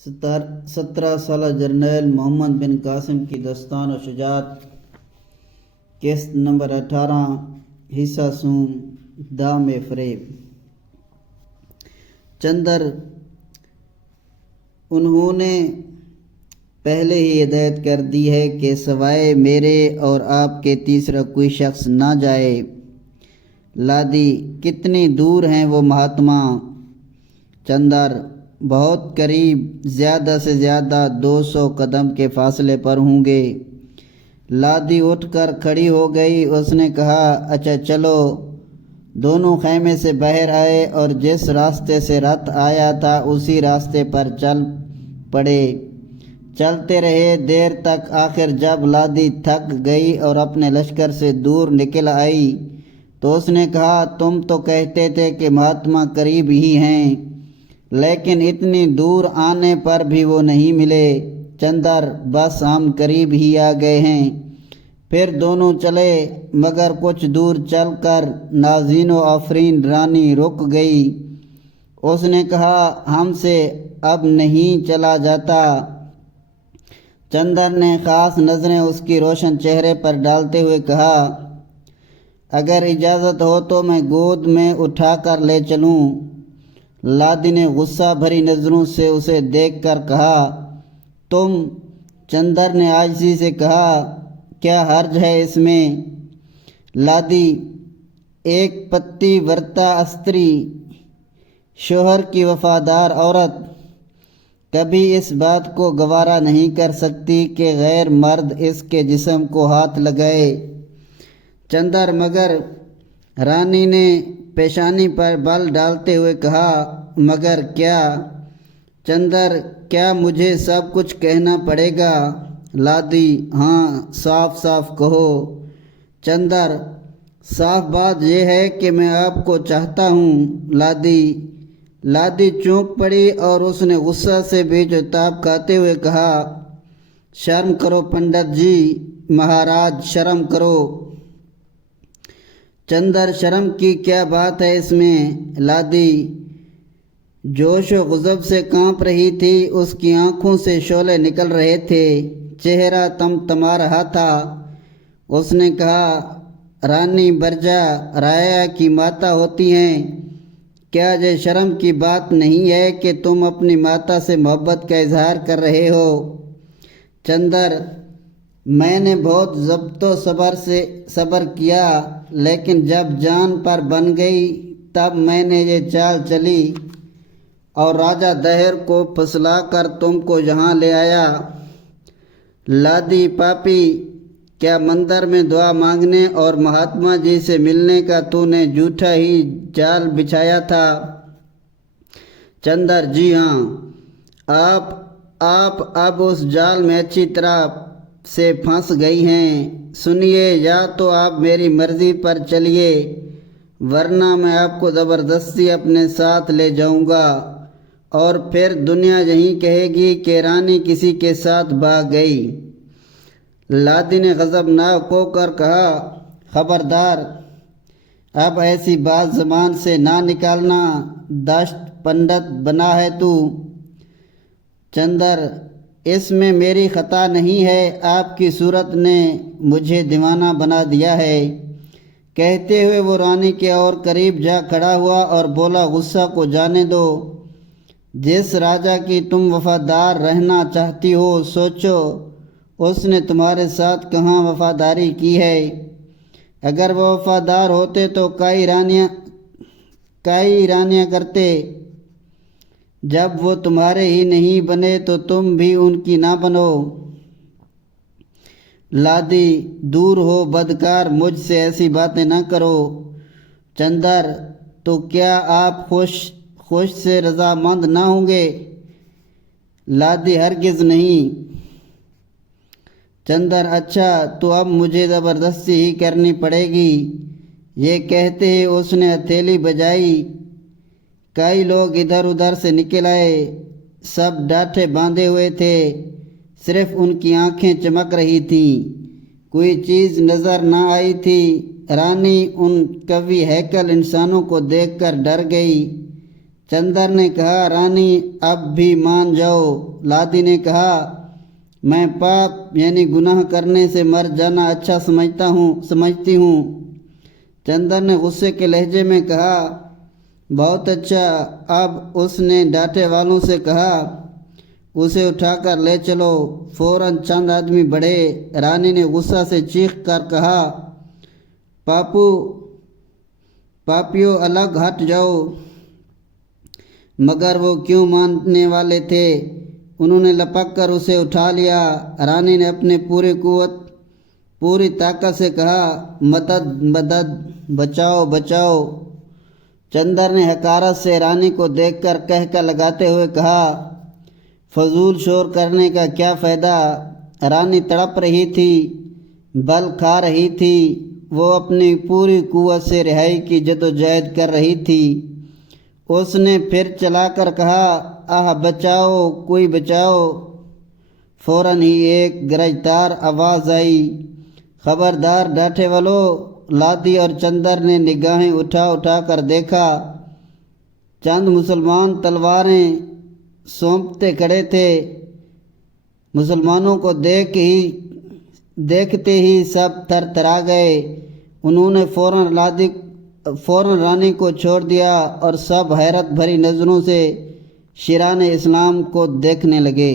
17 سالہ جرنیل محمد بن قاسم کی داستان و شجاعت، قسط نمبر 18، حصہ سوم، دام فریب۔ چندر انہوں نے پہلے ہی ہدایت کر دی ہے کہ سوائے میرے اور آپ کے تیسرا کوئی شخص نہ جائے۔ لادی: کتنی دور ہیں وہ مہاتما؟ چندر: بہت قریب، زیادہ سے زیادہ 200 قدم کے فاصلے پر ہوں گے۔ لادی اٹھ کر کھڑی ہو گئی۔ اس نے کہا، اچھا چلو۔ دونوں خیمے سے باہر آئے اور جس راستے سے رتھ آیا تھا اسی راستے پر چل پڑے۔ چلتے رہے دیر تک۔ آخر جب لادی تھک گئی اور اپنے لشکر سے دور نکل آئی تو اس نے کہا، تم تو کہتے تھے کہ مہاتما قریب ہی ہیں، لیکن اتنی دور آنے پر بھی وہ نہیں ملے۔ چندر: بس ہم قریب ہی آ گئے ہیں۔ پھر دونوں چلے، مگر کچھ دور چل کر نازنین و آفرین رانی رک گئی۔ اس نے کہا، ہم سے اب نہیں چلا جاتا۔ چندر نے خاص نظریں اس کی روشن چہرے پر ڈالتے ہوئے کہا، اگر اجازت ہو تو میں گود میں اٹھا کر لے چلوں۔ لادی نے غصہ بھری نظروں سے اسے دیکھ کر کہا، تم؟ چندر نے عاجزی سے کہا، کیا حرج ہے اس میں؟ لادی: ایک پتی ورتا استری، شوہر کی وفادار عورت، کبھی اس بات کو گوارا نہیں کر سکتی کہ غیر مرد اس کے جسم کو ہاتھ لگائے۔ چندر: مگر؟ رانی نے پیشانی پر بل ڈالتے ہوئے کہا، مگر کیا؟ چندر: کیا مجھے سب کچھ کہنا پڑے گا؟ لادی: ہاں، صاف صاف کہو۔ چندر: صاف بات یہ ہے کہ میں آپ کو چاہتا ہوں۔ لادی چونک پڑی اور اس نے غصہ سے بیچ تاب کھاتے ہوئے کہا، شرم کرو پنڈت جی، مہاراج شرم کرو۔ چندر: شرم کی کیا بات ہے اس میں؟ لادی جوش و غضب سے کانپ رہی تھی۔ اس کی آنکھوں سے شعلے نکل رہے تھے، چہرہ تمتما رہا تھا۔ اس نے کہا، رانی برجا رایا کی ماتا ہوتی ہیں، کیا یہ شرم کی بات نہیں ہے کہ تم اپنی ماتا سے محبت کا اظہار کر رہے ہو؟ چندر: میں نے بہت ضبط و صبر کیا، لیکن جب جان پر بن گئی تب میں نے یہ چال چلی اور راجہ دہر کو پھسلا کر تم کو یہاں لے آیا۔ لادی: پاپی، کیا مندر میں دعا مانگنے اور مہاتما جی سے ملنے کا تو نے جھوٹا ہی جال بچھایا تھا؟ چندر: جی ہاں۔ آپ اب اس جال میں اچھی طرح سے پھنس گئی ہیں۔ سنیے، یا تو آپ میری مرضی پر چلیے، ورنہ میں آپ کو زبردستی اپنے ساتھ لے جاؤں گا، اور پھر دنیا یہی کہے گی کہ رانی کسی کے ساتھ بھاگ گئی۔ لادی نے غضبناک ہو کر کہا، خبردار، اب ایسی بات زبان سے نہ نکالنا، دشت پنڈت بنا ہے تو۔ چندر: اس میں میری خطا نہیں ہے، آپ کی صورت نے مجھے دیوانہ بنا دیا ہے۔ کہتے ہوئے وہ رانی کے اور قریب جا کھڑا ہوا اور بولا، غصہ کو جانے دو۔ جس راجا کی تم وفادار رہنا چاہتی ہو، سوچو اس نے تمہارے ساتھ کہاں وفاداری کی ہے۔ اگر وہ وفادار ہوتے تو کئی رانیاں کرتے۔ جب وہ تمہارے ہی نہیں بنے تو تم بھی ان کی نہ بنو۔ لادی: دور ہو بدکار، مجھ سے ایسی باتیں نہ کرو۔ چندر: تو کیا آپ خوش سے رضامند نہ ہوں گے؟ لادی: ہرگز نہیں۔ چندر: اچھا، تو اب مجھے زبردستی ہی کرنی پڑے گی۔ یہ کہتے ہی اس نے ہتھیلی بجائی۔ کئی لوگ ادھر ادھر سے نکل آئے، سب ڈاٹھے باندھے ہوئے تھے، صرف ان کی آنکھیں چمک رہی تھیں، کوئی چیز نظر نہ آئی تھی۔ رانی ان قوی ہیکل انسانوں کو دیکھ کر ڈر گئی۔ چندر نے کہا رانی اب بھی مان جاؤ۔ لادی نے کہا میں پاپ یعنی گناہ کرنے سے مر جانا اچھا سمجھتی ہوں۔ چندر نے غصے کے لہجے میں کہا بہت اچھا۔ اب اس نے ڈانٹے والوں سے کہا اسے اٹھا کر لے چلو۔ فوراً چند آدمی بڑھے۔ رانی نے غصہ سے چیخ کر کہا پاپیو الگ ہٹ جاؤ۔ مگر وہ کیوں ماننے والے تھے؟ انہوں نے لپک کر اسے اٹھا لیا۔ رانی نے اپنے پوری طاقت سے کہا مدد، بچاؤ بچاؤ۔ چندر نے حقارت سے رانی کو دیکھ کر کہکہ لگاتے ہوئے کہا فضول شور کرنے کا کیا فائدہ؟ رانی تڑپ رہی تھی، بل کھا رہی تھی، وہ اپنی پوری قوت سے رہائی کی جدوجہد کر رہی تھی۔ اس نے پھر چلا کر کہا آہ بچاؤ، کوئی بچاؤ۔ فوراً ہی ایک گرجدار آواز آئی خبردار ڈانٹے والو۔ لادی اور چندر نے نگاہیں اٹھا کر دیکھا۔ چند مسلمان تلواریں سونپتے کھڑے تھے۔ مسلمانوں کو دیکھتے ہی سب تھر تھرا گئے۔ انہوں نے فوراً رانی کو چھوڑ دیا اور سب حیرت بھری نظروں سے شیران اسلام کو دیکھنے لگے۔